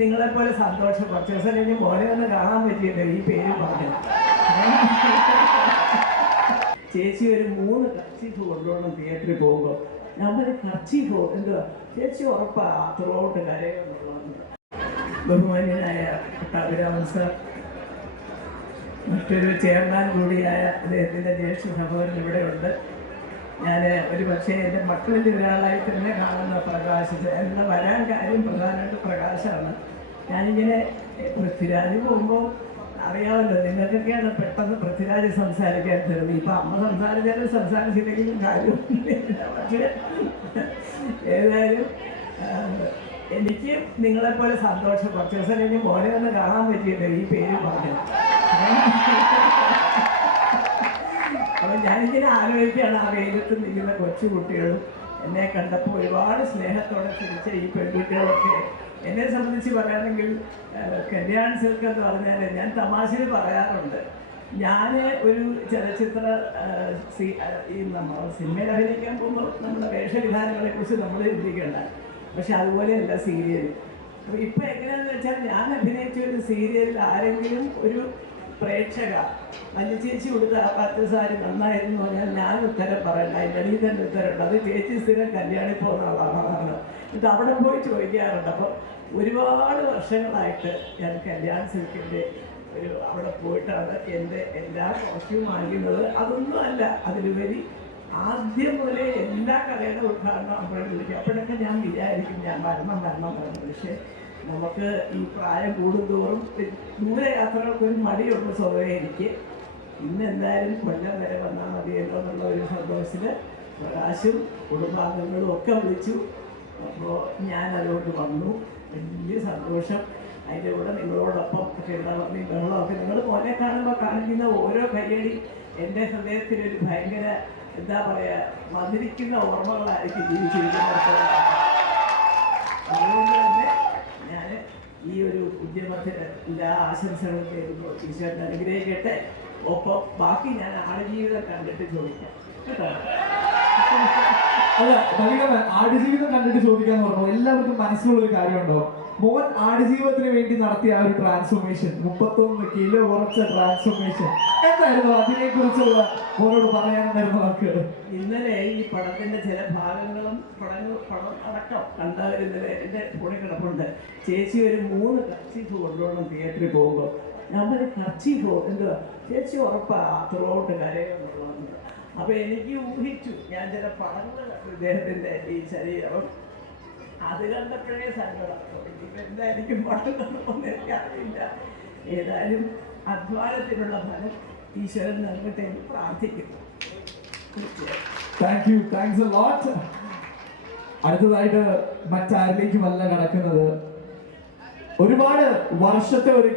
നിങ്ങളെ പോലെ സന്തോഷം. കുറച്ച് ദിവസം കഴിഞ്ഞ് മോനെ ഒന്ന് കാണാൻ പറ്റിയല്ലോ ഈ പേര് പറഞ്ഞു. ചേച്ചി ഒരു മൂന്ന് കർച്ചീഫ് കൊണ്ടുപോകണം തിയേറ്ററിൽ പോകുമ്പോൾ നമ്മൾ പോ എന്തുവാ ചേച്ചി ഉറപ്പാ അത്രോട്ട് കരയെന്നുള്ളതെന്ന് ബഹുമാന്യനായ പട്ടാഭിരാമൻ സാർ മറ്റൊരു ചെയർമാൻ കൂടിയായ അദ്ദേഹത്തിന്റെ ജ്യേഷ്ഠ സഹോദരൻ ഇവിടെയുണ്ട്. ഞാൻ ഒരു പക്ഷേ എന്റെ മക്കളിൽ ഒരാളായി തന്നെ കാണുന്ന പ്രകാശിച്ച് എന്നെ വരാൻ കാര്യം പ്രധാനമായിട്ട് പ്രകാശമാണ് ഞാനിങ്ങനെ പൃഥ്വിരാജ് പോകുമ്പോൾ അറിയാമല്ലോ നിങ്ങൾക്കൊക്കെയാണ് പെട്ടെന്ന് പൃഥ്വിരാജ് സംസാരിക്കാൻ തരുന്നത്. ഇപ്പം അമ്മ സംസാരിച്ചാലും സംസാരിച്ചില്ലെങ്കിലും കാര്യമൊന്നുമില്ല. പക്ഷേ ഏതായാലും എനിക്ക് നിങ്ങളെപ്പോലെ സന്തോഷം. കുറച്ച് ദിവസം കഴിഞ്ഞ് മോനെ ഒന്ന് കാണാൻ പറ്റിയില്ല ഈ പേര് പറഞ്ഞു. വെയിലത്ത് നിൽക്കുന്ന കൊച്ചു കുട്ടികളും എന്നെ കണ്ടപ്പോൾ ഒരുപാട് സ്നേഹത്തോടെ ചിരിച്ച ഈ പെൺകുട്ടികളൊക്കെ എന്നെ സംബന്ധിച്ച് പറയുകയാണെങ്കിൽ കല്യാൺ സിൽക്ക് എന്ന് പറഞ്ഞാൽ ഞാൻ തമാശയിൽ പറയാറുണ്ട്. ഞാൻ ഒരു ചലച്ചിത്ര സി- ഈ നമ്മൾ സിനിമയിൽ അഭിനയിക്കാൻ പോകുമ്പോൾ നമ്മുടെ വേഷവിധാനങ്ങളെ കുറിച്ച് നമ്മൾ ചിന്തിക്കേണ്ട. പക്ഷെ അതുപോലെയല്ല സീരിയൽ അപ്പോൾ ഇപ്പം എങ്ങനെയാണെന്ന് വെച്ചാൽ ഞാൻ അഭിനയിച്ച ഒരു സീരിയലിൽ ആരെങ്കിലും ഒരു പ്രേക്ഷക അല്ല ചേച്ചി കൊടുത്ത ആ പത്ത് സാരി നന്നായിരുന്നു പറഞ്ഞാൽ ഞാൻ ഉത്തരം പറയണ്ട അതിന്റെ അടിയിൽ തന്നെ ഉത്തരമുണ്ട് അത് ചേച്ചി സ്ഥിരം കല്യാണി പോകുന്ന ആളാണ് ഇത് അവിടെ പോയി ചോദിക്കാറുണ്ട്. അപ്പോൾ ഒരുപാട് വർഷങ്ങളായിട്ട് ഞാൻ കല്യാൺ സിൽക്കിന്റെ ഒരു അവിടെ പോയിട്ടാണ് എന്റെ എല്ലാ കോസ്റ്റ്യൂം വാങ്ങിക്കുന്നത്. അതൊന്നും അല്ല അതിലുപരി ആദ്യം മുതലേ എല്ലാ കടയുടെ ഉദ്ഘാടനം അപ്പോഴും വിളിക്കും. അപ്പോഴൊക്കെ ഞാൻ വിചാരിക്കും ഞാൻ വരണം വരണം വരണം. പക്ഷേ നമുക്ക് ഈ പ്രായം കൂടുന്തോറും ദൂരെ യാത്രകൾക്ക് ഒരു മടിയുണ്ട് സ്വതവേ എനിക്ക്. ഇന്ന് എന്തായാലും കൊല്ലം വരെ വന്നാൽ മതിയല്ലോ എന്നുള്ള ഒരു സന്തോഷത്തിൽ പ്രകാശും കുടുംബാംഗങ്ങളും ഒക്കെ വിളിച്ചു. അപ്പോൾ ഞാൻ അതുകൊണ്ട് വന്നു. വലിയ സന്തോഷം. അതിന്റെ കൂടെ നിങ്ങളോടൊപ്പം ഒക്കെ ചെണ്ടവർണി ബഹളമൊക്കെ നിങ്ങൾ മോനെ കാണുമ്പോൾ കാണിക്കുന്ന ഓരോ കയ്യടി എന്റെ ഹൃദയത്തിലൊരു ഭയങ്കര എന്താ പറയുക മധുരിക്കുന്ന ഓർമ്മകളായിരിക്കും ജീവിച്ചിരിക്കുന്നത്. അതുകൊണ്ട് തന്നെ ഈ ഒരു ഉദ്യമത്തിന് എല്ലാ ആശംസകളും നേരുന്നു ഈശ്വരൻ അനുഗ്രഹിക്കട്ടെ. ഒപ്പം ബാക്കി ഞാൻ ആടുജീവിതം കണ്ടിട്ട് ചോദിക്കാം. കേട്ടോ? ആടുജീവിതം കണ്ടിട്ട് ചോദിക്കാന്ന് പറഞ്ഞു. എല്ലാവർക്കും മനസ്സിലുള്ള ഒരു കാര്യമുണ്ടോ? മോൻ ആടുജീവിതത്തിന് വേണ്ടി നടത്തിയ ആ ഒരു ട്രാൻസ്ഫോർമേഷൻ മുപ്പത്തൊന്ന് കിലോ ഉറച്ച ട്രാൻസ്ഫോർമേഷൻ എന്തായിരുന്നു അതിനെ കുറിച്ചുള്ള മോനോട് പറയാനുണ്ടായിരുന്നു നമുക്ക് ഇന്നലെ ഈ പടത്തിന്റെ ചില ഭാഗങ്ങളും പടങ്ങൾ പടം അടക്കം കണ്ട ഇന്നലെ എന്റെ ഫോണിൽ കിടപ്പുണ്ട്. ചേച്ചി ഒരു മൂന്ന് കർച്ചീഫ് കൊണ്ടുപോകണം തിയേറ്ററിൽ പോകുമ്പോൾ ഞാൻ പറയും കർച്ചീഫോ എന്തുവാ? ചേച്ചി ഉറപ്പാ അത്രോട്ട് കരയെന്നുള്ളതെന്ന് അപ്പോൾ എനിക്ക് ഊഹിച്ചു. ഞാൻ ചില പടങ്ങൾ ഇദ്ദേഹത്തിന്റെ ഈ ശരീരം അത് കണ്ടപ്പോഴേ സങ്കടം ഇനിയിപ്പോൾ എന്തായിരിക്കും പടം എനിക്കറിയില്ല. ഏതായാലും അധ്വാനത്തിനുള്ള ഫലം ഈശ്വരൻ നൽകട്ടെ എന്ന് പ്രാർത്ഥിക്കുന്നു. Thank you thanks a lot അടുത്തതായിട്ട് മറ്റാരിലേക്കുമല്ല കടക്കുന്നത്. ഒരുപാട് വർഷത്തെ ഒരു